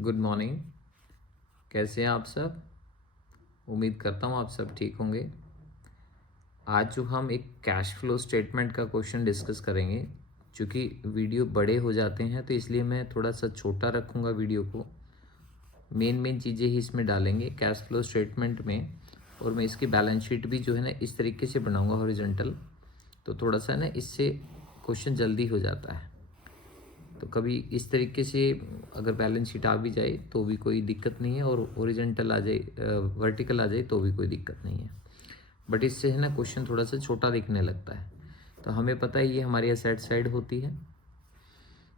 Good morning. कैसे हैं आप सब? उम्मीद करता हूँ आप सब ठीक होंगे। आज जो हम एक कैश फ्लो स्टेटमेंट का क्वेश्चन डिस्कस करेंगे, चूँकि वीडियो बड़े हो जाते हैं तो इसलिए मैं थोड़ा सा छोटा रखूँगा वीडियो को। मेन चीज़ें ही इसमें डालेंगे कैश फ्लो स्टेटमेंट में, और मैं इसकी बैलेंस शीट भी जो है ना इस तरीके से बनाऊँगा हॉरिजॉन्टल, तो थोड़ा सा ना इससे क्वेश्चन जल्दी हो जाता है। तो कभी इस तरीके से अगर बैलेंस शीट आ भी जाए तो भी कोई दिक्कत नहीं है, और ओरिजेंटल आ जाए, वर्टिकल आ जाए तो भी कोई दिक्कत नहीं है। बट इससे है ना क्वेश्चन थोड़ा सा छोटा दिखने लगता है। तो हमें पता है ये हमारी असेट साइड होती है।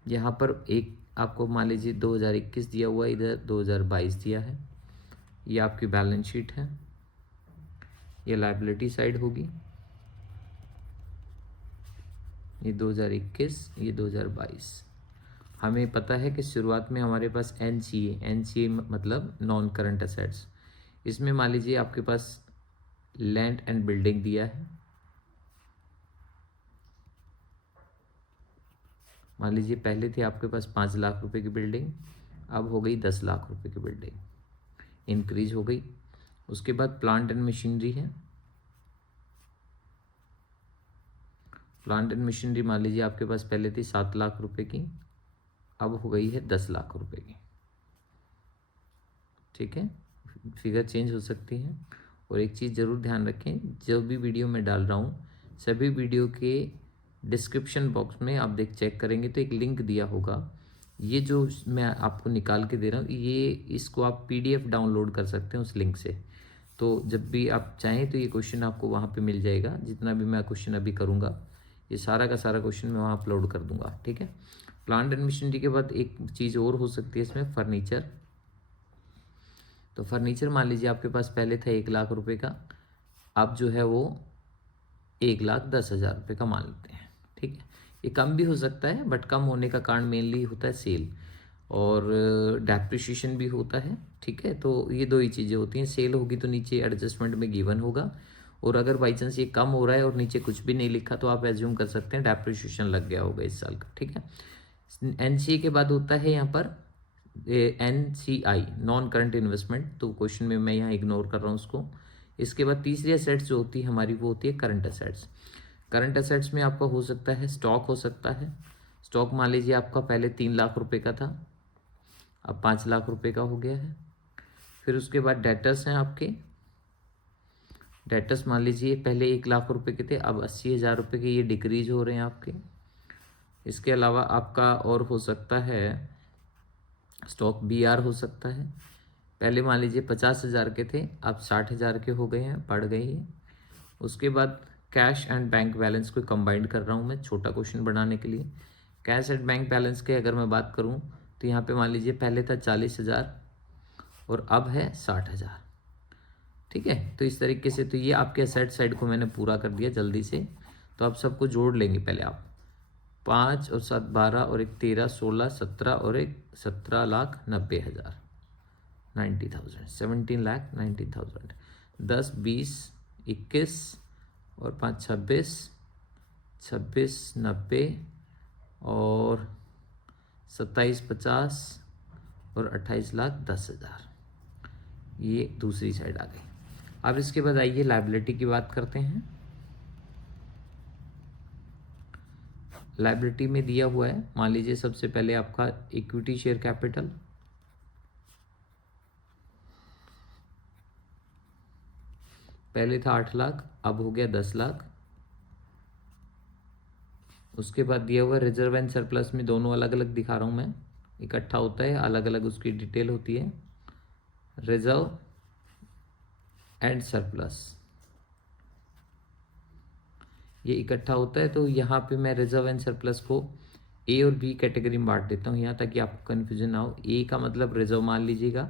यहाँ पर एक आपको मान लीजिए 2021 दिया हुआ है, इधर 2022 दिया है। ये आपकी बैलेंस शीट है, ये लायबिलिटी साइड होगी, ये 2021, ये 2022। हमें पता है कि शुरुआत में हमारे पास एन सी ए मतलब नॉन करंट असेट्स। इसमें मान लीजिए आपके पास लैंड एंड बिल्डिंग दिया है। मान लीजिए पहले थे आपके पास 5 लाख रुपए की बिल्डिंग, अब हो गई 10 लाख रुपए की बिल्डिंग, इंक्रीज हो गई। उसके बाद प्लांट एंड मशीनरी है। प्लांट एंड मशीनरी मान लीजिए आपके पास पहले थी 7 लाख रुपए की, अब हो गई है 10 लाख रुपए की। ठीक है, फिगर चेंज हो सकती है। और एक चीज़ ज़रूर ध्यान रखें, जो भी वीडियो मैं डाल रहा हूँ सभी वीडियो के डिस्क्रिप्शन बॉक्स में आप चेक करेंगे तो एक लिंक दिया होगा। ये जो मैं आपको निकाल के दे रहा हूँ, ये इसको आप PDF डाउनलोड कर सकते हैं उस लिंक से। तो जब भी आप चाहें तो ये क्वेश्चन आपको वहाँ पे मिल जाएगा। जितना भी मैं क्वेश्चन अभी करूँगा ये सारा का सारा क्वेश्चन मैं वहाँ अपलोड कर दूँगा। ठीक है। प्लांट एंड मशीनरी के बाद एक चीज़ और हो सकती है इसमें, फर्नीचर। तो फर्नीचर मान लीजिए आपके पास पहले था 1 लाख रुपए का, अब जो है वो 1,10,000 रुपये का मान लेते हैं। ठीक है, ये कम भी हो सकता है, बट कम होने का कारण मेनली होता है सेल, और डेप्रिसिएशन भी होता है। ठीक है, तो ये दो ही चीज़ें होती हैं। सेल होगी तो नीचे एडजस्टमेंट में गिवन होगा, और अगर बाई चांस ये कम हो रहा है और नीचे कुछ भी नहीं लिखा तो आप एज्यूम कर सकते हैं डेप्रिसिएशन लग गया होगा इस साल का। ठीक है। NCA के बाद होता है यहाँ पर NCI, नॉन करंट इन्वेस्टमेंट, तो क्वेश्चन में मैं यहाँ इग्नोर कर रहा हूँ उसको। इसके बाद तीसरी असेट्स जो होती है हमारी वो होती है करंट असेट्स। करंट असेट्स में आपका हो सकता है स्टॉक, हो सकता है स्टॉक मान लीजिए आपका पहले 3 लाख रुपए का था, अब 5 लाख रुपए का हो गया है। फिर उसके बाद डेटर्स हैं आपके। डेटर्स मान लीजिए पहले 1 लाख रुपए के थे, अब 80,000 रुपये के, ये डिक्रीज हो रहे हैं आपके। इसके अलावा आपका और हो सकता है स्टॉक BR हो सकता है। पहले मान लीजिए 50,000 के थे, अब 60,000 के हो गए हैं, बढ़ गए ये। उसके बाद कैश एंड बैंक बैलेंस को कंबाइंड कर रहा हूँ मैं छोटा क्वेश्चन बनाने के लिए। कैश एंड बैंक बैलेंस के अगर मैं बात करूँ तो यहाँ पे मान लीजिए पहले था 40,000 और अब है 60,000। ठीक है, तो इस तरीके से तो ये आपके असेट साइड को मैंने पूरा कर दिया जल्दी से। तो आप सबको जोड़ लेंगे पहले आप। 5 और 7 12 और एक 13 16 17 और एक 17,90,000, 90,000, 17,90,000। 10 20 21 और 5 26, 26 90 और 27 50 और 28,10,000। ये दूसरी साइड आ गई। अब इसके बाद आइए लायबिलिटी की बात करते हैं। लायबिलिटी में दिया हुआ है, मान लीजिए सबसे पहले आपका इक्विटी शेयर कैपिटल। पहले था 8 लाख, अब हो गया 10 लाख। उसके बाद दिया हुआ रिजर्व एंड सरप्लस में, दोनों अलग अलग दिखा रहा हूँ मैं, इकट्ठा होता है, अलग अलग उसकी डिटेल होती है। रिजर्व एंड सरप्लस ये इकट्ठा होता है, तो यहाँ पे मैं रिजर्व एंड सरप्लस को A और B कैटेगरी में बांट देता हूँ यहाँ, ताकि आपको कन्फ्यूजन ना हो। A का मतलब रिजर्व मान लीजिएगा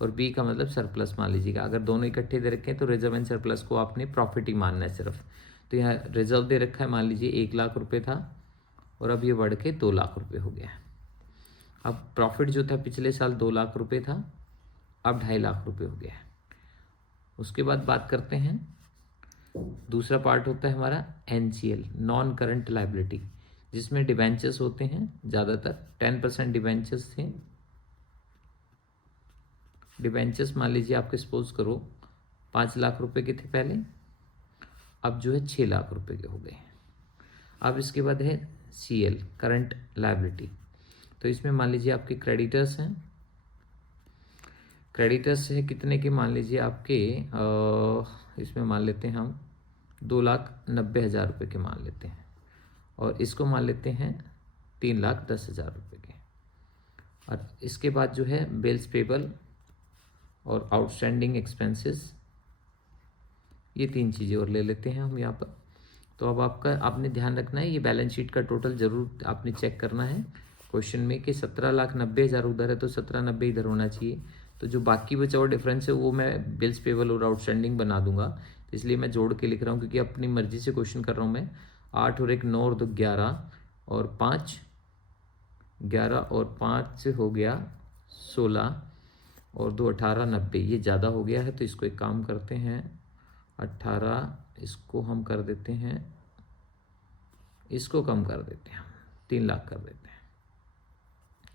और B का मतलब सरप्लस मान लीजिएगा। अगर दोनों इकट्ठे दे रखे हैं तो रिजर्व एंड सरप्लस को आपने प्रॉफिट ही मानना है सिर्फ। तो यहाँ रिजर्व दे रखा है, मान लीजिए 1 लाख रुपये था और अब ये बढ़ के 2 लाख रुपये हो गया है। अब प्रॉफिट जो था पिछले साल 2 लाख रुपये था, अब 2.5 लाख रुपये हो गया है। उसके बाद बात करते हैं, दूसरा पार्ट होता है हमारा NCL, नॉन करंट लायबिलिटी, जिसमें डिबेंचर्स होते हैं। ज़्यादातर 10% डिबेंचर्स थे, डिबेंचर्स मान लीजिए आपके सपोज करो 5 लाख रुपए के थे पहले, अब जो है 6 लाख रुपए के हो गए। अब इसके बाद है CL करंट लायबिलिटी। तो इसमें मान लीजिए आपके क्रेडिटर्स हैं, क्रेडिटर्स है कितने के, मान लीजिए आपके इसमें मान लेते हैं हम 2,90,000 रुपये के मान लेते हैं, और इसको मान लेते हैं 3,10,000 रुपये के। और इसके बाद जो है बिल्स पेबल और आउटस्टैंडिंग एक्सपेंसेस, ये 3 चीज़ें और ले लेते हैं हम यहाँ पर। तो अब आपने ध्यान रखना है, ये बैलेंस शीट का टोटल जरूर आपने चेक करना है क्वेश्चन में कि 17,90,000 उधर है तो 17,90 इधर होना चाहिए। तो जो बाकी बचा हुआ डिफरेंस है वो मैं बिल्स पेबल और आउटस्टैंडिंग बना दूंगा, तो इसलिए मैं जोड़ के लिख रहा हूँ क्योंकि अपनी मर्जी से क्वेश्चन कर रहा हूँ मैं। 8 और 1 9 और 2 11 और 5 11 और 5 से हो गया 16 और 2 18 90, ये ज़्यादा हो गया है तो इसको एक काम करते हैं 18, इसको हम कर देते हैं, इसको कम कर देते हैं, 3 लाख कर देते हैं।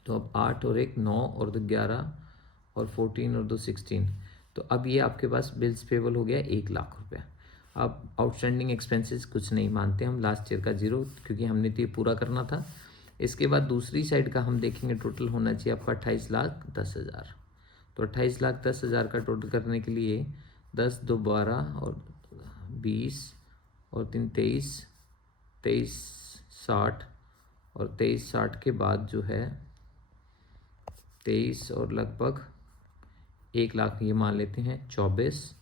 तो अब 8 और 1 9 और 2 11 और 14 और 2 16, तो अब ये आपके पास बिल्स पेबल हो गया 1 लाख रुपया। अब आउटस्टैंडिंग एक्सपेंसेस कुछ नहीं मानते हम, लास्ट ईयर का 0, क्योंकि हमने तो ये पूरा करना था। इसके बाद दूसरी साइड का हम देखेंगे, टोटल होना चाहिए आपका 28,10,000। तो 28,10,000 का टोटल करने के लिए 10 2 12 और 20 और 3 23 23 60 और 23 60 के बाद जो है 23 और लगभग 1 लाख, ये मान लेते हैं 24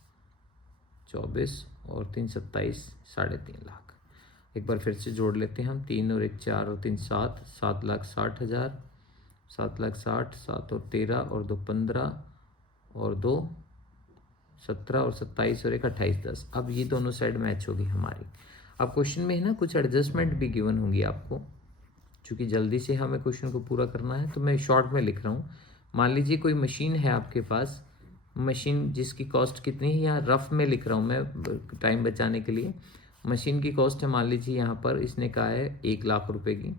और 3 27 3.5 लाख। एक बार फिर से जोड़ लेते हैं हम, 3 और 1 4 और 3 7 7,60,000, 7,60,000, 7 और 13 और 2 15 और 2 17 और 27 और 1 28 10। अब ये दोनों साइड मैच होगी हमारी। अब क्वेश्चन में है ना कुछ एडजस्टमेंट भी गिवन होंगी आपको, चूँकि जल्दी से हमें क्वेश्चन को पूरा करना है तो मैं शॉर्ट में लिख रहा हूँ। मान लीजिए कोई मशीन है आपके पास, मशीन जिसकी कॉस्ट कितनी है, यहाँ रफ में लिख रहा हूँ मैं टाइम बचाने के लिए। मशीन की कॉस्ट है मान लीजिए यहाँ पर इसने कहा है 1 लाख रुपए की,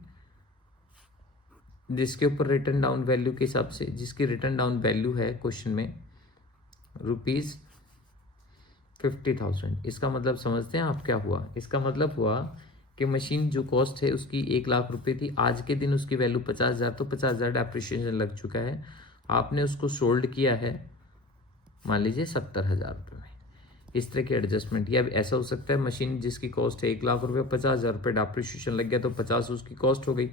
जिसके ऊपर रिटर्न डाउन वैल्यू के हिसाब से, जिसकी रिटर्न डाउन वैल्यू है क्वेश्चन में ₹50,000। इसका मतलब समझते हैं आप क्या हुआ? इसका मतलब हुआ कि मशीन जो कॉस्ट है उसकी 1 लाख रुपए थी, आज के दिन उसकी वैल्यू 50,000, तो 50,000 डेप्रिसिएशन लग चुका है। आपने उसको सोल्ड किया है मान लीजिए 70,000 रुपये में। इस तरह की एडजस्टमेंट, या ऐसा हो सकता है मशीन जिसकी कॉस्ट है 1 लाख रुपये, 50,000 रुपये डेप्रिसिएशन लग गया तो 50 उसकी कॉस्ट हो गई।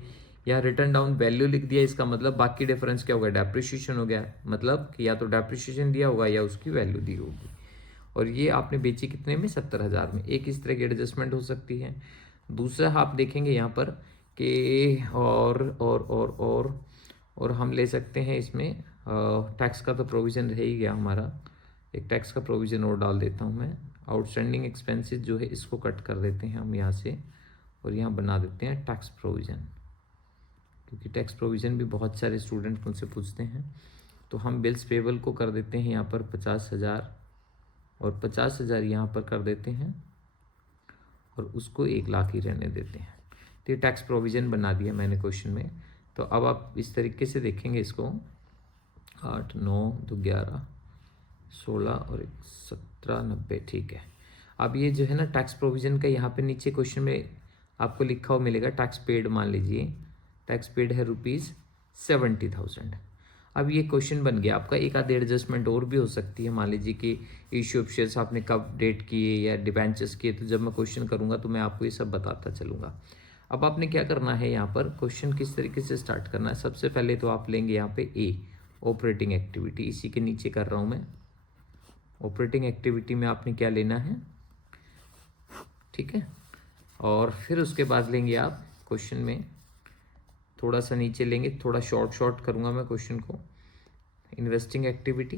या रिटर्न डाउन वैल्यू लिख दिया, इसका मतलब बाकी डिफरेंस क्या होगा? डेप्रिसिएशन हो गया, मतलब कि या तो डेप्रिसिएशन दिया होगा या उसकी वैल्यू दी होगी। और ये आपने बेची कितने में? 70,000 में। एक इस तरह की एडजस्टमेंट हो सकती है। दूसरा आप देखेंगे यहाँ पर कि और हम ले सकते हैं इसमें टैक्स का तो प्रोविज़न रह ही गया हमारा, एक टैक्स का प्रोविज़न और डाल देता हूँ मैं। आउटस्टैंडिंग एक्सपेंसेस जो है इसको कट कर देते हैं हम यहाँ से, और यहाँ बना देते हैं टैक्स प्रोविज़न, क्योंकि टैक्स प्रोविज़न भी बहुत सारे स्टूडेंट मुझसे पूछते हैं। तो हम बिल्स पेबल को कर देते हैं यहाँ पर 50,000 और 50,000 यहाँ पर कर देते हैं, और उसको 1 लाख ही रहने देते हैं। तो ये टैक्स प्रोविज़न बना दिया मैंने क्वेश्चन में। तो अब आप इस तरीके से देखेंगे इसको, 8 9 2 11 16 और 17 90, ठीक है। अब ये जो है ना टैक्स प्रोविज़न का, यहाँ पे नीचे क्वेश्चन में आपको लिखा हुआ मिलेगा टैक्स पेड, मान लीजिए टैक्स पेड है ₹70,000। अब ये क्वेश्चन बन गया आपका। एक आध एडजस्टमेंट और भी हो सकती है, मान लीजिए कि इश्यू ऑफ शेयर्स आपने कब डेट किए या डिबेंचर्स किए, तो जब मैं क्वेश्चन करूँगा तो मैं आपको ये सब बताता चलूँगा। अब आपने क्या करना है, यहाँ पर क्वेश्चन किस तरीके से स्टार्ट करना है। सबसे पहले तो आप लेंगे यहाँ पे ए, ऑपरेटिंग एक्टिविटी, इसी के नीचे कर रहा हूँ मैं। ऑपरेटिंग एक्टिविटी में आपने क्या लेना है, ठीक है। और फिर उसके बाद लेंगे आप क्वेश्चन में थोड़ा सा नीचे लेंगे, थोड़ा शॉर्ट करूँगा मैं क्वेश्चन को, इन्वेस्टिंग एक्टिविटी,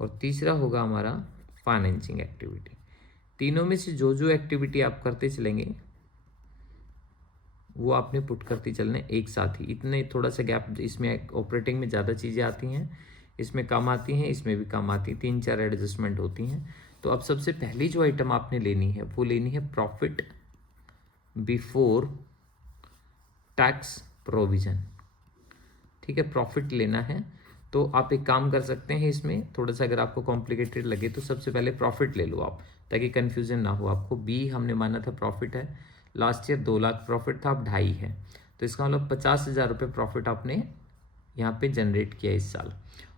और तीसरा होगा हमारा फाइनेंसिंग एक्टिविटी। तीनों में से जो जो एक्टिविटी आप करते चलेंगे वो आपने पुट करते चलने एक साथ ही। इतने थोड़ा सा गैप, इसमें ऑपरेटिंग में ज़्यादा चीज़ें आती हैं, इसमें कम आती हैं, इसमें भी कम आती हैं, 3-4 एडजस्टमेंट होती हैं। तो अब सबसे पहली जो आइटम आपने लेनी है वो लेनी है प्रॉफिट बिफोर टैक्स प्रोविजन। ठीक है, प्रॉफिट लेना है तो आप एक काम कर सकते हैं, इसमें थोड़ा सा अगर आपको कॉम्प्लिकेटेड लगे तो सबसे पहले प्रॉफिट ले लो आप, ताकि कन्फ्यूजन ना हो आपको। बी हमने माना था प्रॉफिट है, लास्ट ईयर 2 लाख प्रॉफिट था, अब 2.5 है, तो इसका मतलब 50,000 रुपये प्रॉफिट आपने यहाँ पे जनरेट किया इस साल।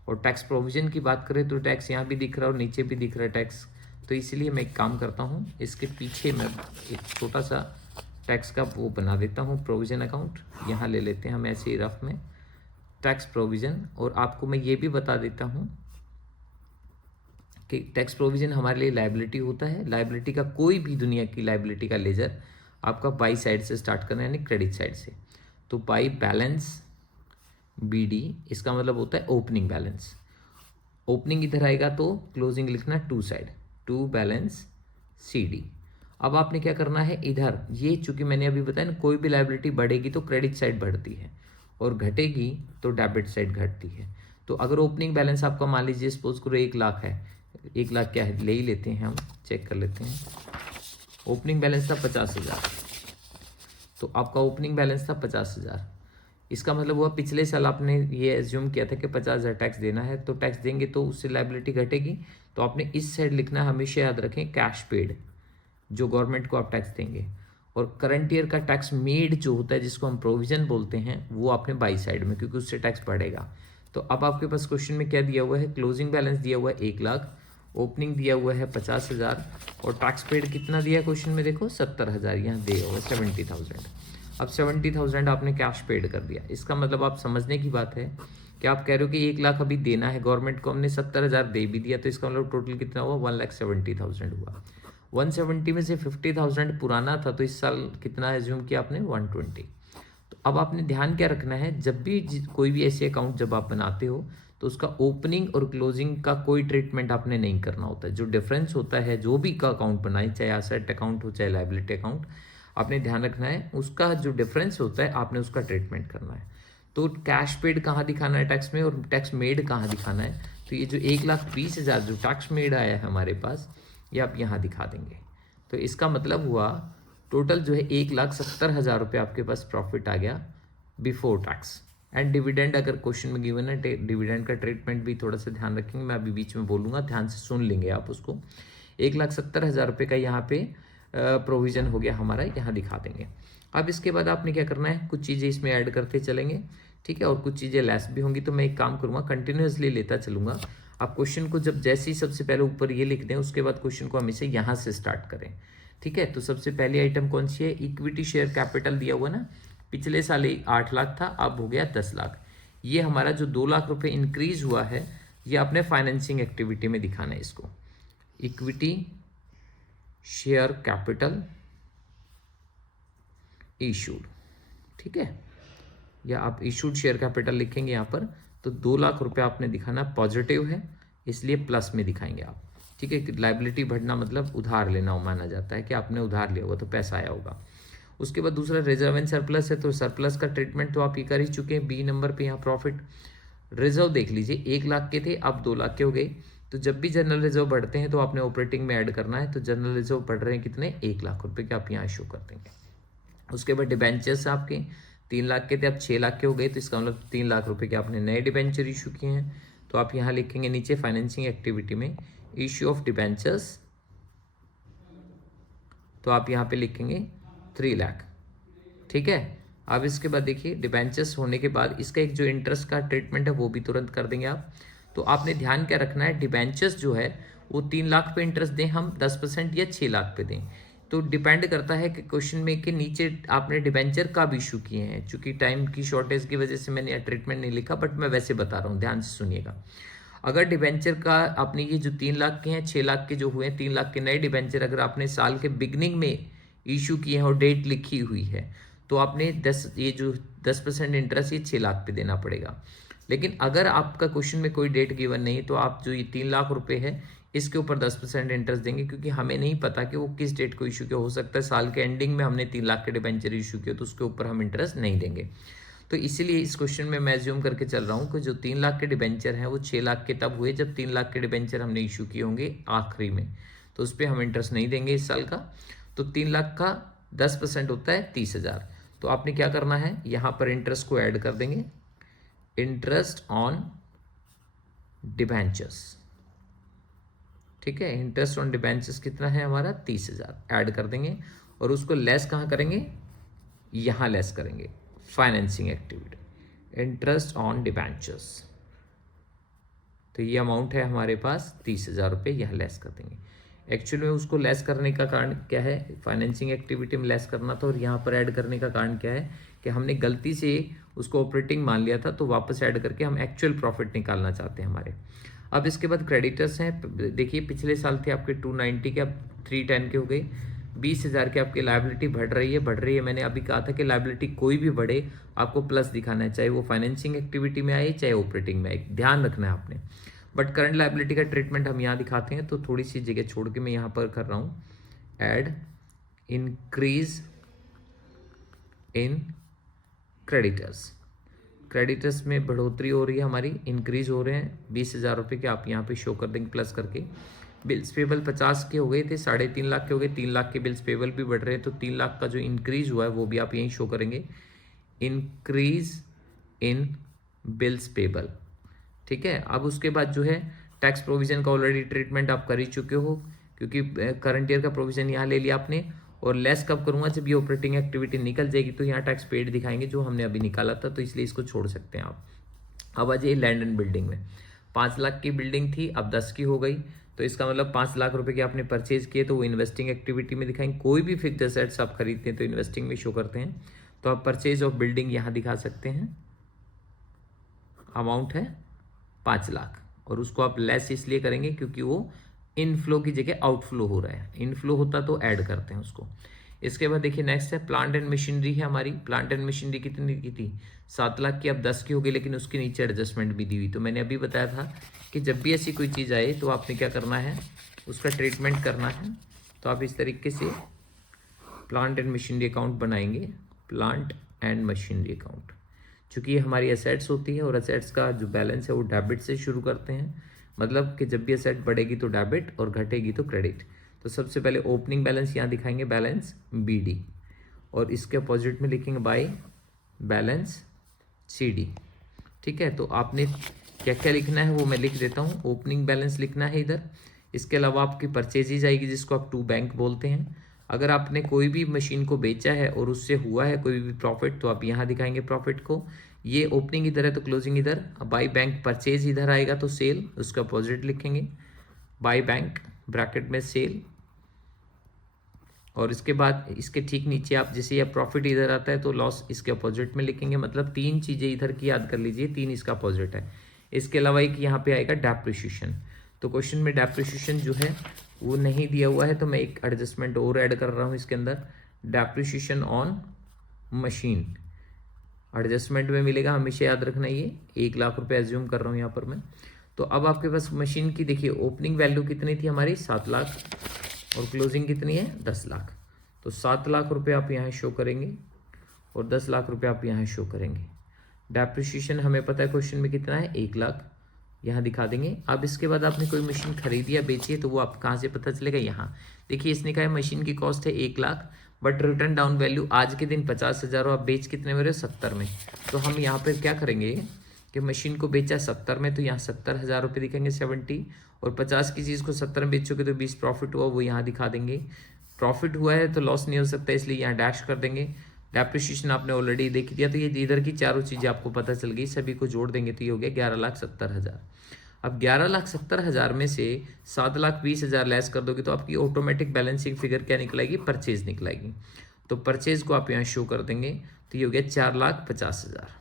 और टैक्स प्रोविजन की बात करें तो टैक्स यहाँ भी दिख रहा है और नीचे भी दिख रहा है टैक्स, तो इसीलिए मैं एक काम करता हूँ, इसके पीछे मैं एक छोटा सा टैक्स का वो बना देता हूँ, प्रोविजन अकाउंट यहाँ ले लेते हैं हम ऐसे ही रफ में, टैक्स प्रोविजन। और आपको मैं ये भी बता देता हूँ कि टैक्स प्रोविजन हमारे लिए लायबिलिटी होता है। लायबिलिटी का कोई भी दुनिया की लायबिलिटी का लेजर आपका बाई साइड से स्टार्ट करना है, यानी क्रेडिट साइड से। तो बाई बैलेंस BD, इसका मतलब होता है ओपनिंग बैलेंस। ओपनिंग इधर आएगा तो क्लोजिंग लिखना to side, to balance CD। अब आपने क्या करना है, इधर ये चूंकि मैंने अभी बताया ना, कोई भी लायबिलिटी बढ़ेगी तो क्रेडिट साइड बढ़ती है और घटेगी तो डेबिट साइड घटती है। तो अगर ओपनिंग बैलेंस आपका मान लीजिए सपोज करो 1 लाख है, 1 लाख क्या है ले ही लेते हैं हम, चेक कर लेते हैं। ओपनिंग बैलेंस था 50,000, तो आपका ओपनिंग बैलेंस था 50,000। इसका मतलब हुआ पिछले साल आपने ये एज्यूम किया था कि 50,000 टैक्स देना है, तो टैक्स देंगे तो उससे लायबिलिटी घटेगी, तो आपने इस साइड लिखना है, हमेशा याद रखें, कैश पेड, जो गवर्नमेंट को आप टैक्स देंगे। और करंट ईयर का टैक्स मेड जो होता है, जिसको हम प्रोविजन बोलते हैं, वो आपने बाई साइड में, क्योंकि उससे टैक्स बढ़ेगा। तो अब आपके पास क्वेश्चन में क्या दिया हुआ है, क्लोजिंग बैलेंस दिया हुआ है 1 लाख, ओपनिंग दिया हुआ है 50,000 और टैक्स पेड कितना दिया क्वेश्चन में देखो 70,000, यहाँ दिया हुआ 70,000। अब 70,000 आपने कैश पेड कर दिया। इसका मतलब आप समझने की बात है कि आप कह रहे हो कि 1 लाख अभी देना है गवर्नमेंट को, हमने 70,000 दे भी दिया, तो इसका मतलब टोटल कितना हुआ, 1,70,000 हुआ। 170 में से 50,000 पुराना था, तो इस साल कितना एज्यूम किया आपने, 120। तो अब आपने ध्यान क्या रखना है, जब भी कोई भी ऐसे अकाउंट जब आप बनाते हो तो उसका ओपनिंग और क्लोजिंग का कोई ट्रीटमेंट आपने नहीं करना होता है। जो डिफरेंस होता है, जो भी का अकाउंट बनाए, चाहे एसेट अकाउंट हो चाहे लायबिलिटी अकाउंट, आपने ध्यान रखना है उसका जो डिफरेंस होता है आपने उसका ट्रीटमेंट करना है। तो कैश पेड कहाँ दिखाना है टैक्स में, और टैक्स मेड कहाँ दिखाना है, तो ये जो 1,20,000 जो टैक्स मेड आया है हमारे पास, ये आप यहाँ दिखा देंगे। तो इसका मतलब हुआ टोटल जो है 1,70,000 रुपये आपके पास प्रॉफिट आ गया बिफोर टैक्स एंड डिविडेंड। अगर क्वेश्चन में गिवन है डिविडेंड का ट्रीटमेंट भी थोड़ा सा ध्यान रखेंगे, मैं अभी बीच में बोलूँगा, ध्यान से सुन लेंगे आप उसको। 1,70,000 रुपये का यहाँ पे प्रोविज़न हो गया हमारा, यहाँ दिखा देंगे। अब इसके बाद आपने क्या करना है, कुछ चीज़ें इसमें ऐड करते चलेंगे, ठीक है, और कुछ चीज़ें लेस भी होंगी। तो मैं एक काम करूँगा, कंटिन्यूसली लेता चलूँगा। आप क्वेश्चन को जब जैसे ही सबसे पहले ऊपर ये लिख दें, उसके बाद क्वेश्चन को हमेशा यहाँ से स्टार्ट करें, ठीक है। तो सबसे पहली आइटम कौन सी है, इक्विटी शेयर कैपिटल दिया हुआ ना, पिछले साल 8 लाख था, अब हो गया 10 लाख। ये हमारा जो 2 लाख रुपये इंक्रीज हुआ है, ये आपने फाइनेंसिंग एक्टिविटी में दिखाना है इसको। इक्विटी शेयर कैपिटल इशूड, ठीक है, या आप इशूड शेयर कैपिटल लिखेंगे यहाँ पर, तो 2 लाख रुपये आपने दिखाना, पॉजिटिव है इसलिए प्लस में दिखाएंगे आप, ठीक है। लायबिलिटी बढ़ना मतलब उधार लेना माना जाता है कि आपने उधार लिया होगा तो पैसा आया होगा। उसके बाद दूसरा रिजर्व एंड सरप्लस है, तो सरप्लस का ट्रीटमेंट तो आप ये कर ही चुके हैं। बी नंबर पे यहाँ प्रॉफिट रिजर्व देख लीजिए, 1 लाख के थे अब 2 लाख के हो गए। तो जब भी जनरल रिजर्व बढ़ते हैं तो आपने ऑपरेटिंग में ऐड करना है, तो जनरल रिजर्व बढ़ रहे हैं कितने, 1 लाख रुपये के आप यहाँ शो कर देंगे। उसके बाद डिबेंचर्स आपके 3 लाख के थे अब 6 लाख के हो गए, तो इसका मतलब 3 लाख रुपये के आपने नए डिबेंचर इशू किए हैं। तो आप यहाँ लिखेंगे नीचे फाइनेंसिंग एक्टिविटी में इश्यू ऑफ डिबेंचर्स, तो आप यहाँ पे लिखेंगे 3 लाख, ठीक है। अब इसके बाद देखिए डिबेंचर्स होने के बाद इसका एक जो इंटरेस्ट का ट्रीटमेंट है वो भी तुरंत कर देंगे आप। तो आपने ध्यान क्या रखना है, डिबेंचर्स जो है वो 3 लाख पे इंटरेस्ट दें हम 10% या 6 लाख पे दें, तो डिपेंड करता है कि क्वेश्चन में के नीचे आपने डिबेंचर कब इशू किए हैं। चूंकि टाइम की शॉर्टेज की वजह से मैंने ट्रीटमेंट नहीं लिखा, बट मैं वैसे बता रहा हूँ, ध्यान से सुनिएगा। अगर डिबेंचर का आपने ये जो 3 लाख के हैं, 6 लाख के जो हुए हैं, 3 लाख के नए डिबेंचर अगर आपने साल के बिगनिंग में इशू किए हैं और डेट लिखी हुई है, तो आपने ये जो 10% इंटरेस्ट ये 6 लाख पे देना पड़ेगा। लेकिन अगर आपका क्वेश्चन में कोई डेट गिवन नहीं, तो आप जो ये 3 लाख रुपए है इसके ऊपर 10% इंटरेस्ट देंगे, क्योंकि हमें नहीं पता कि वो किस डेट को इशू किया। हो सकता है साल के एंडिंग में हमने 3 लाख के डिबेंचर इशू किया, तो उसके ऊपर हम इंटरेस्ट नहीं देंगे। तो इसीलिए इस क्वेश्चन में मैं एज्यूम करके चल रहा हूँ कि जो 3 लाख के डिबेंचर हैं वो 6 लाख के तब हुए जब 3 लाख के डिबेंचर हमने इशू किए होंगे आखिरी में, तो उस पर हम इंटरेस्ट नहीं देंगे इस साल का। तो 3 लाख का 10% होता है 30,000, तो आपने क्या करना है, यहाँ पर इंटरेस्ट को ऐड कर देंगे, इंटरेस्ट ऑन डिबेंचर्स, ठीक है। इंटरेस्ट ऑन डिबेंचर्स कितना है हमारा 30,000 ऐड कर देंगे, और उसको लेस कहाँ करेंगे, यहाँ लेस करेंगे, financing activity, interest on debentures. तो ये अमाउंट है हमारे पास 30,000 रुपये, यहाँ लेस कर देंगे। एक्चुअली में उसको लेस करने का कारण क्या है, फाइनेंसिंग एक्टिविटी में लेस करना था, और यहाँ पर ऐड करने का कारण क्या है कि हमने गलती से उसको ऑपरेटिंग मान लिया था, तो वापस ऐड करके हम एक्चुअल प्रॉफिट निकालना चाहते हैं हमारे। अब इसके बाद क्रेडिटर्स हैं, देखिए पिछले साल थे आपके 290 के, अब 310 के हो गए, 20,000 के आपकी लायबिलिटी बढ़ रही है। मैंने अभी कहा था कि लायबिलिटी कोई भी बढ़े आपको प्लस दिखाना है, चाहे वो फाइनेंसिंग एक्टिविटी में आए चाहे ऑपरेटिंग में आए, ध्यान रखना है आपने। बट करंट लायबिलिटी का ट्रीटमेंट हम यहाँ दिखाते हैं, तो थोड़ी सी जगह छोड़ के मैं यहाँ पर कर रहा हूँ add increase in creditors. Creditors में बढ़ोतरी हो रही है हमारी, इंक्रीज हो रहे हैं 20,000 रुपये के, आप यहाँ पे शो कर देंगे प्लस करके। बिल्स पेबल 50 के हो गए थे, 3.5 लाख के हो गए, 3 लाख के बिल्स पेबल भी बढ़ रहे हैं, तो 3 लाख का जो इंक्रीज हुआ है वो भी आप यहीं शो करेंगे, इंक्रीज इन बिल्स पेबल, ठीक है। अब उसके बाद जो है टैक्स प्रोविजन का ऑलरेडी ट्रीटमेंट आप कर ही चुके हो, क्योंकि करंट ईयर का प्रोविजन यहाँ ले लिया आपने, और लेस कब करूँगा, जब ये ऑपरेटिंग एक्टिविटी निकल जाएगी, तो यहाँ टैक्स पेड दिखाएंगे जो हमने अभी निकाला था, तो इसलिए इसको छोड़ सकते हैं आप। अब आ जाइए लैंड एंड बिल्डिंग में, 5 लाख की बिल्डिंग थी, अब 10 की हो गई, तो इसका मतलब 5 लाख रुपए के आपने परचेज किए, तो वो इन्वेस्टिंग एक्टिविटी में दिखाएंगे। कोई भी फिक्स्ड एसेट्स आप खरीदते हैं तो इन्वेस्टिंग में शो करते हैं, तो आप परचेज ऑफ बिल्डिंग यहाँ दिखा सकते हैं, अमाउंट है 5 लाख, और उसको आप लेस इसलिए करेंगे क्योंकि वो इनफ्लो की जगह आउटफ्लो हो रहा है, इनफ्लो होता तो ऐड करते हैं उसको। इसके बाद देखिए नेक्स्ट है प्लांट एंड मशीनरी है हमारी, प्लांट एंड मशीनरी कितनी की थी 7 लाख की, अब 10 की हो गई, लेकिन उसके नीचे एडजस्टमेंट भी दी हुई। तो मैंने अभी बताया था कि जब भी ऐसी कोई चीज़ आए तो आपने क्या करना है, उसका ट्रीटमेंट करना है। तो आप इस तरीके से प्लांट एंड मशीनरी अकाउंट बनाएंगे, प्लांट एंड मशीनरी अकाउंट, चूँकि ये हमारी एसेट्स होती है, और एसेट्स का जो बैलेंस है वो डेबिट से शुरू करते हैं, मतलब कि जब भी एसेट बढ़ेगी तो डेबिट और घटेगी तो क्रेडिट। तो सबसे पहले ओपनिंग बैलेंस यहाँ दिखाएंगे, बैलेंस BD, और इसके अपोजिट में लिखेंगे बाय बैलेंस CD, ठीक है। तो आपने क्या क्या लिखना है वो मैं लिख देता हूँ, ओपनिंग बैलेंस लिखना है इधर, इसके अलावा आपकी परचेजेज आएगी जिसको आप टू बैंक बोलते हैं। अगर आपने कोई भी मशीन को बेचा है और उससे हुआ है कोई भी प्रॉफिट, तो आप यहाँ दिखाएंगे प्रॉफिट को, ये ओपनिंग इधर है तो क्लोजिंग इधर, बाय बैंक परचेज इधर आएगा तो सेल, उसका अपोजिट लिखेंगे बाय बैंक ब्रैकेट में सेल, और इसके बाद इसके ठीक नीचे आप जैसे ये प्रॉफिट इधर आता है तो लॉस इसके अपोजिट में लिखेंगे, मतलब 3 चीज़ें इधर की याद कर लीजिए, 3 इसका अपोजिट है। इसके अलावा एक यहाँ पे आएगा डेप्रिसिएशन, तो क्वेश्चन में डेप्रिसिएशन जो है वो नहीं दिया हुआ है, तो मैं एक एडजस्टमेंट और ऐड कर रहा हूँ इसके अंदर, डेप्रिसिएशन ऑन मशीन, एडजस्टमेंट में मिलेगा, हमेशा याद रखना, ये 1 लाख रुपये एज्यूम कर रहा हूँ यहाँ पर मैं। तो अब आपके पास मशीन की देखिए ओपनिंग वैल्यू कितनी थी हमारी 7 लाख, और क्लोजिंग कितनी है 10 लाख, तो 7 लाख रुपए आप यहाँ शो करेंगे और 10 लाख रुपए आप यहाँ शो करेंगे। डेप्रिसिएशन हमें पता है क्वेश्चन में कितना है 1 लाख, यहाँ दिखा देंगे। अब इसके बाद आपने कोई मशीन खरीदी या बेची है तो वो आप कहाँ से पता चलेगा, यहाँ देखिए इसने कहा है मशीन की कॉस्ट है 1 lakh, but return down value आज के दिन 50,000 हो, आप बेच कितने में रहे 70 में, तो हम यहाँ पर क्या करेंगे कि मशीन को बेचा 70 में, तो यहाँ 70,000 रुपये दिखेंगे 70, और 50 की चीज़ को 70 में बेचोगे तो 20 प्रॉफिट हुआ, वो यहाँ दिखा देंगे। प्रॉफिट हुआ है तो लॉस नहीं हो सकता, इसलिए यहाँ डैश कर देंगे। डेप्रिसिएशन आपने ऑलरेडी देख दिया, तो ये इधर की चारों चीज़ें आपको पता चल गई, सभी को जोड़ देंगे तो ये हो गया 11,70,000। अब 11,70,000 में से 7,20,000 लेस कर दोगे तो आपकी ऑटोमेटिक बैलेंसिंग फिगर क्या निकलेगी, परचेज निकलेगी। तो परचेज को आप यहाँ शो कर देंगे, तो ये हो गया 4,50,000।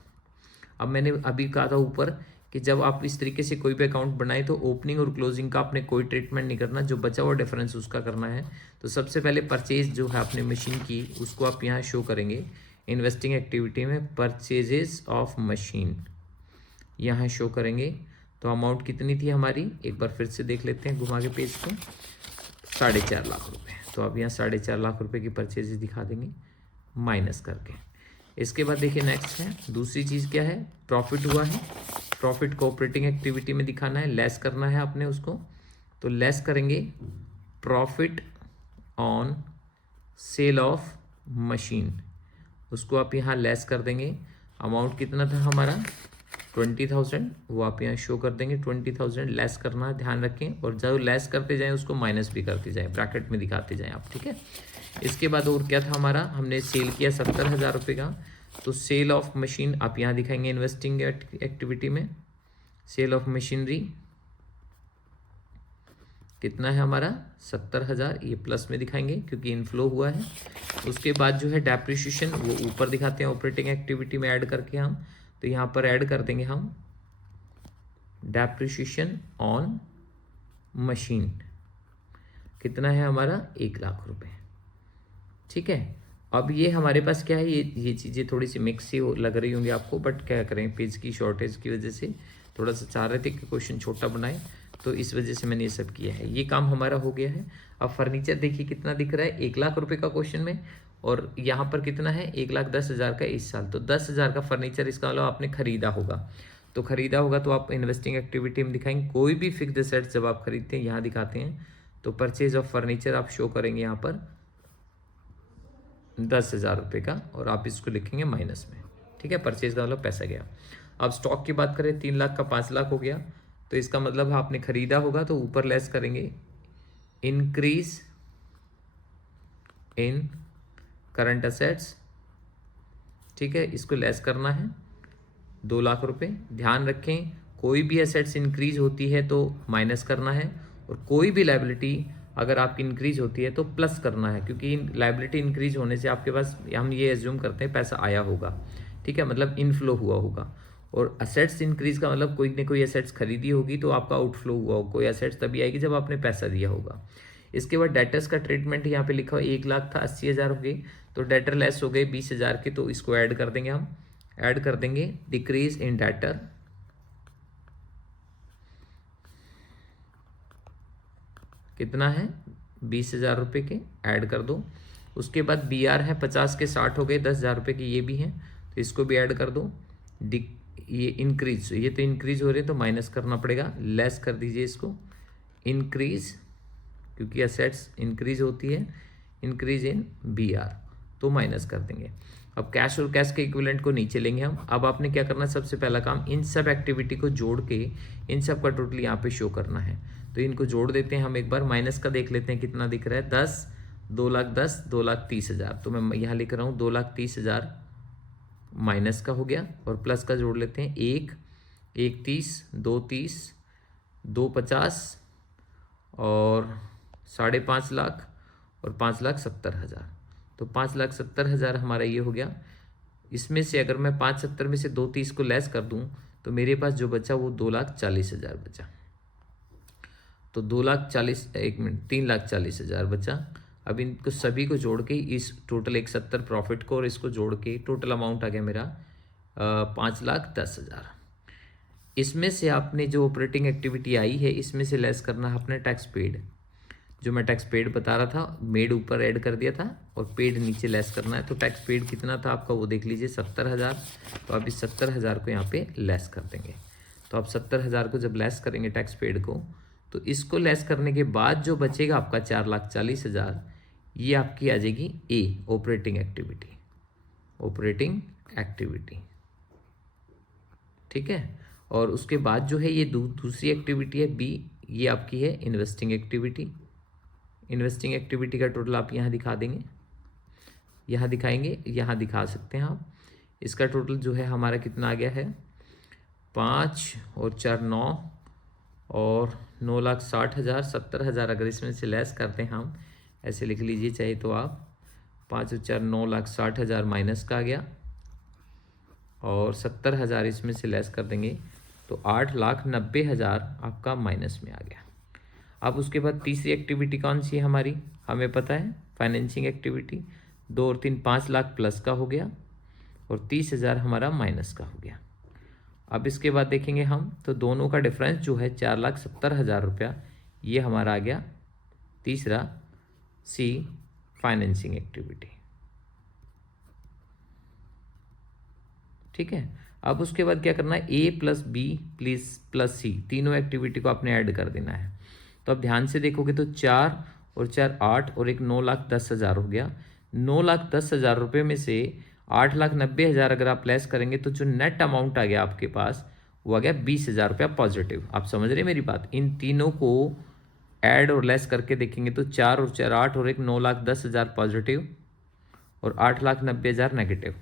अब मैंने अभी कहा था ऊपर कि जब आप इस तरीके से कोई भी अकाउंट बनाए तो ओपनिंग और क्लोजिंग का आपने कोई ट्रीटमेंट नहीं करना, जो बचा हुआ डिफरेंस उसका करना है। तो सबसे पहले परचेज जो है आपने मशीन की उसको आप यहाँ शो करेंगे इन्वेस्टिंग एक्टिविटी में, परचेजेस ऑफ मशीन यहाँ शो करेंगे। तो अमाउंट कितनी थी हमारी, एक बार फिर से देख लेते हैं घुमा के पेज को, 4.5 लाख रुपये। तो आप यहाँ 4.5 लाख रुपये की परचेजेस दिखा देंगे माइनस करके। इसके बाद देखिए नेक्स्ट है दूसरी चीज़ क्या है, प्रॉफिट हुआ है, प्रॉफिट को ऑपरेटिंग एक्टिविटी में दिखाना है, लेस करना है आपने उसको, तो लेस करेंगे profit on sale of machine, उसको आप यहाँ लेस कर देंगे। अमाउंट कितना था हमारा 20,000, वो आप यहाँ शो कर देंगे। 20,000 लेस करना है, ध्यान रखें। और जब लेस करते जाएं उसको माइनस भी करते जाएं, ब्रैकेट में दिखाते जाएं आप, ठीक है। इसके बाद और क्या था हमारा, हमने सेल किया 70,000 रुपये का, तो सेल ऑफ मशीन आप यहाँ दिखाएंगे इन्वेस्टिंग एक्टिविटी में। सेल ऑफ मशीनरी कितना है हमारा 70,000, ये प्लस में दिखाएंगे क्योंकि इनफ्लो हुआ है। उसके बाद जो है डेप्रिसिएशन वो ऊपर दिखाते हैं ऑपरेटिंग एक्टिविटी में ऐड करके हम, तो यहाँ पर ऐड कर देंगे हम डेप्रिसिएशन ऑन मशीन, कितना है हमारा 1 लाख रुपए, ठीक है। अब ये हमारे पास क्या है, ये चीज़ें थोड़ी सी मिक्स ही लग रही होंगी आपको, बट क्या करें, पेज की शॉर्टेज की वजह से थोड़ा सा चाह रहे थे कि क्वेश्चन छोटा बनाए, तो इस वजह से मैंने ये सब किया है। ये काम हमारा हो गया है। अब फर्नीचर देखिए कितना दिख रहा है 1 लाख रुपए का क्वेश्चन में, और यहाँ पर कितना है 1,10,000 का इस साल, तो 10,000 का फर्नीचर इसका मतलब आपने खरीदा होगा। तो खरीदा होगा तो आप इन्वेस्टिंग एक्टिविटी में दिखाएंगे। कोई भी फिक्स्ड एसेट्स जब आप खरीदते हैं यहाँ दिखाते हैं, तो परचेज ऑफ फर्नीचर आप शो करेंगे यहाँ पर 10,000 रुपये का, और आप इसको लिखेंगे माइनस में, ठीक है। परचेज का मतलब पैसा गया। अब स्टॉक की बात करें 3 लाख का 5 लाख हो गया, तो इसका मतलब आपने खरीदा होगा तो ऊपर लेस करेंगे इंक्रीज इन करंट असेट्स, ठीक है। इसको लेस करना है 2 लाख रुपए। ध्यान रखें कोई भी एसेट्स इंक्रीज होती है तो माइनस करना है, और कोई भी लायबिलिटी अगर आपकी इंक्रीज होती है तो प्लस करना है, क्योंकि लायबिलिटी इंक्रीज होने से आपके पास, हम ये एज्यूम करते हैं पैसा आया होगा, ठीक है, मतलब इनफ्लो हुआ होगा। और असेट्स इंक्रीज का मतलब कोई ना कोई असेट्स खरीदी होगी तो आपका आउटफ्लो हुआ होगा। कोई असेट्स तभी आएगी जब आपने पैसा दिया होगा। इसके बाद डेटर्स का ट्रीटमेंट यहाँ पे लिखा हुआ 1 लाख था, 80,000 हो गए, तो डेटर लेस हो गए 20,000 के, तो इसको ऐड कर देंगे हम, ऐड कर देंगे डिक्रीज इन डेटर, कितना है 20,000 रुपये के, ऐड कर दो। उसके बाद बी आर है 50 के 60 हो गए, 10,000 रुपये के ये भी हैं, तो इसको भी ऐड कर दो। ये इंक्रीज, ये तो इंक्रीज हो रहे तो माइनस करना पड़ेगा, लेस कर दीजिए इसको इंक्रीज, क्योंकि असेट्स इंक्रीज होती है, इंक्रीज इन बी आर, तो माइनस कर देंगे। अब कैश और कैश के इक्विवेलेंट को नीचे लेंगे हम। अब आपने क्या करना है, सबसे पहला काम इन सब एक्टिविटी को जोड़ के इन सब का टोटल यहाँ पे शो करना है, तो इनको जोड़ देते हैं हम एक बार। माइनस का देख लेते हैं कितना दिख रहा है, 10, 2,10,000, 2,30,000, तो मैं यहाँ लिख रहा हूँ 2,30,000 माइनस का हो गया, और प्लस का जोड़ लेते हैं 1,30,000, 2,30,000, 2,50,000 और 5.5 लाख और 5,70,000, तो 5,70,000 हमारा ये हो गया। इसमें से अगर मैं 5,70,000 में से 2,30,000 को लेस कर दूं तो मेरे पास जो बचा वो 2,40,000 बचा, तो 3,40,000 बचा। अब इनको सभी को जोड़ के इस टोटल 170 प्रॉफिट को और इसको जोड़ के टोटल अमाउंट आ गया मेरा 5,10,000। इसमें से आपने जो ऑपरेटिंग एक्टिविटी आई है इसमें से लेस करना है अपने टैक्स पेड, जो मैं टैक्स पेड बता रहा था, मेड ऊपर ऐड कर दिया था और पेड नीचे लेस करना है। तो टैक्स पेड कितना था आपका वो देख लीजिए 70,000, तो आप इस 70,000 को यहाँ पे लेस कर देंगे। तो आप 70,000 को जब लेस करेंगे टैक्स पेड को, तो इसको लेस करने के बाद जो बचेगा आपका 4,40,000, ये आपकी आ जाएगी ए ऑपरेटिंग एक्टिविटी, ऑपरेटिंग एक्टिविटी, ठीक है। और उसके बाद जो है ये दूसरी एक्टिविटी है बी, ये आपकी है इन्वेस्टिंग एक्टिविटी। इन्वेस्टिंग एक्टिविटी का टोटल आप यहाँ दिखा देंगे, यहाँ दिखाएंगे, यहाँ दिखा सकते हैं आप। इसका टोटल जो है हमारा कितना आ गया है 5 और 4 9 और 9,60,000, 70,000 अगर इसमें से लेस करते हैं हम, ऐसे लिख लीजिए चाहे तो आप, 5 और 4 9,60,000 माइनस का आ गया, और 70,000 इसमें से लेस कर देंगे तो 8,90,000 आपका माइनस में आ गया। अब उसके बाद तीसरी एक्टिविटी कौन सी है हमारी, हमें पता है फाइनेंसिंग एक्टिविटी, 2 और 3 5 लाख प्लस का हो गया और 30,000 हमारा माइनस का हो गया। अब इसके बाद देखेंगे हम तो दोनों का डिफरेंस जो है 4,70,000 रुपया, ये हमारा आ गया तीसरा सी फाइनेंसिंग एक्टिविटी, ठीक है। अब उसके बाद क्या करना है, ए प्लस बी प्लस सी, तीनों एक्टिविटी को आपने ऐड कर देना है। तो अब ध्यान से देखोगे तो 4 और 4 8 और एक 9,10,000 हो गया। 9,10,000 रुपये में से 8,90,000 अगर आप लेस करेंगे तो जो नेट अमाउंट आ गया आपके पास वो आ गया 20,000 रुपया पॉजिटिव। आप समझ रहे हैं मेरी बात? इन तीनों को ऐड और लेस करके देखेंगे तो 4 और 4 8 और 1 9,10,000 पॉजिटिव और 8,90,000 नेगेटिव,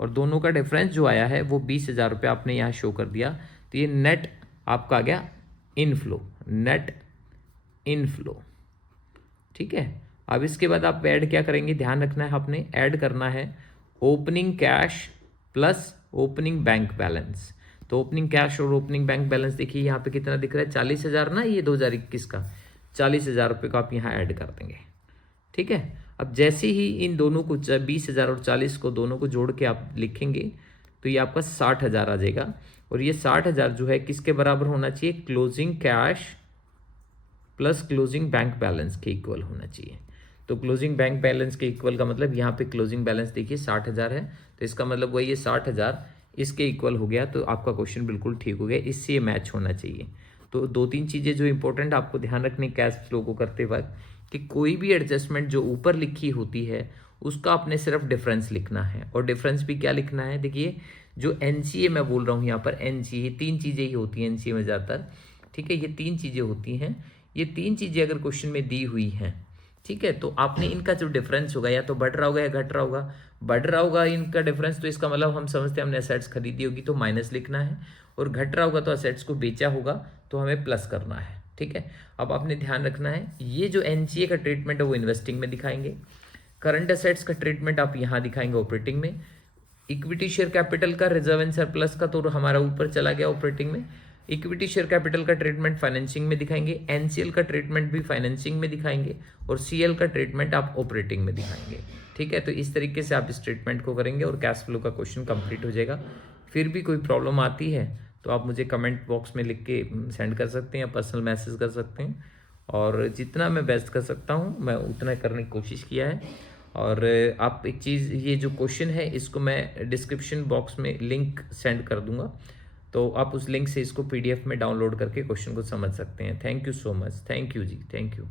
और दोनों का डिफरेंस जो आया है वो 20,000 रुपया आपने यहाँ शो कर दिया। तो ये नेट आपका आ गया इनफ्लो, नेट इनफ्लो। ठीक है, अब इसके बाद आप ऐड क्या करेंगे, ध्यान रखना है आपने ऐड करना है opening cash plus opening bank balance. तो ओपनिंग कैश और ओपनिंग बैंक बैलेंस देखिए यहाँ पे कितना दिख रहा है, 40,000 ना, ये 2021 का 40,000 रुपये को आप यहाँ ऐड कर देंगे। ठीक है, अब जैसे ही इन दोनों को 20,000 और 40 को दोनों को जोड़ के आप लिखेंगे तो ये आपका 60,000 आ जाएगा, और ये 60,000 जो है किसके बराबर होना चाहिए, closing cash plus closing bank balance के इक्वल होना चाहिए। तो क्लोजिंग बैंक बैलेंस के इक्वल का मतलब यहाँ पे क्लोजिंग बैलेंस देखिए 60,000 है, तो इसका मतलब वही ये 60,000 इसके इक्वल हो गया। तो आपका क्वेश्चन बिल्कुल ठीक हो गया, इससे ये मैच होना चाहिए। तो 2-3 चीज़ें जो इंपॉर्टेंट आपको ध्यान रखनी कैश फ्लो को करते वक्त, कि कोई भी एडजस्टमेंट जो ऊपर लिखी होती है उसका आपने सिर्फ डिफरेंस लिखना है, और डिफरेंस भी क्या लिखना है, देखिए जो एनसीए मैं बोल रहा हूँ यहाँ पर, एनसीए 3 चीज़ें ही होती हैं एनसीए में ज़्यादातर। ठीक है, ये 3 चीज़ें होती हैं, ये 3 चीज़ें अगर क्वेश्चन में दी हुई हैं, ठीक है, तो आपने इनका जो डिफरेंस होगा या तो बढ़ रहा होगा या घट रहा होगा। बढ़ रहा होगा इनका डिफरेंस तो इसका मतलब हम समझते हैं हमने असेट्स खरीदी होगी तो माइनस लिखना है, और घट रहा होगा तो असेट्स को बेचा होगा तो हमें प्लस करना है। ठीक है, अब आपने ध्यान रखना है ये जो एनसीए का ट्रीटमेंट है वो इन्वेस्टिंग में दिखाएंगे, करंट असेट्स का ट्रीटमेंट आप यहाँ दिखाएंगे ऑपरेटिंग में, इक्विटी शेयर कैपिटल का रिजर्व एंड सरप्लस का तो हमारा ऊपर चला गया ऑपरेटिंग में, इक्विटी शेयर कैपिटल का ट्रीटमेंट फाइनेंसिंग में दिखाएंगे, एनसीएल का ट्रीटमेंट भी फाइनेंसिंग में दिखाएंगे, और सीएल का ट्रीटमेंट आप ऑपरेटिंग में दिखाएंगे। ठीक है, तो इस तरीके से आप इस ट्रीटमेंट को करेंगे और कैश फ्लो का क्वेश्चन कंप्लीट हो जाएगा। फिर भी कोई प्रॉब्लम आती है तो आप मुझे कमेंट बॉक्स में लिख के सेंड कर सकते हैं या पर्सनल मैसेज कर सकते हैं, और जितना मैं बेस्ट कर सकता हूँ मैं उतना करने की कोशिश किया है। और आप एक चीज़, ये जो क्वेश्चन है इसको मैं डिस्क्रिप्शन बॉक्स में लिंक सेंड कर दूंगा, तो आप उस लिंक से इसको पीडीएफ में डाउनलोड करके क्वेश्चन को समझ सकते हैं। Thank you so much, thank you ji, thank you.